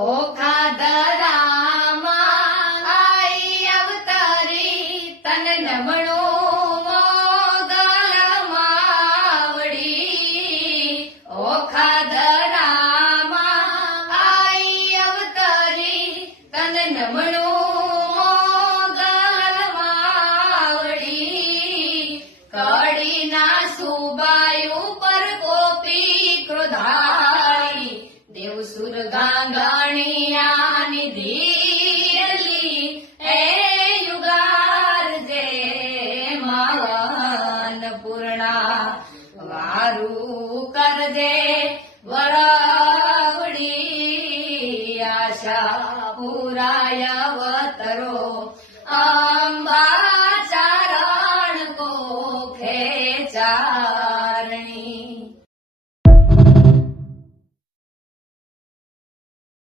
ઓખાધરામાં આઈ અવતારી તન નમણું મોગલમાં વળી. ઓખાધરામાં આઈ અવતારી તન નમણું મોગલમાં વળી. કડીના સુબાયું પર કોપી ક્રોધાઈ દેવસુર ગાંગણિયાની ધીરલી હે યુગાર જે માવન પૂર્ણા વારું કરજે વરવડી. આશા પુરાય અવતરો અંબા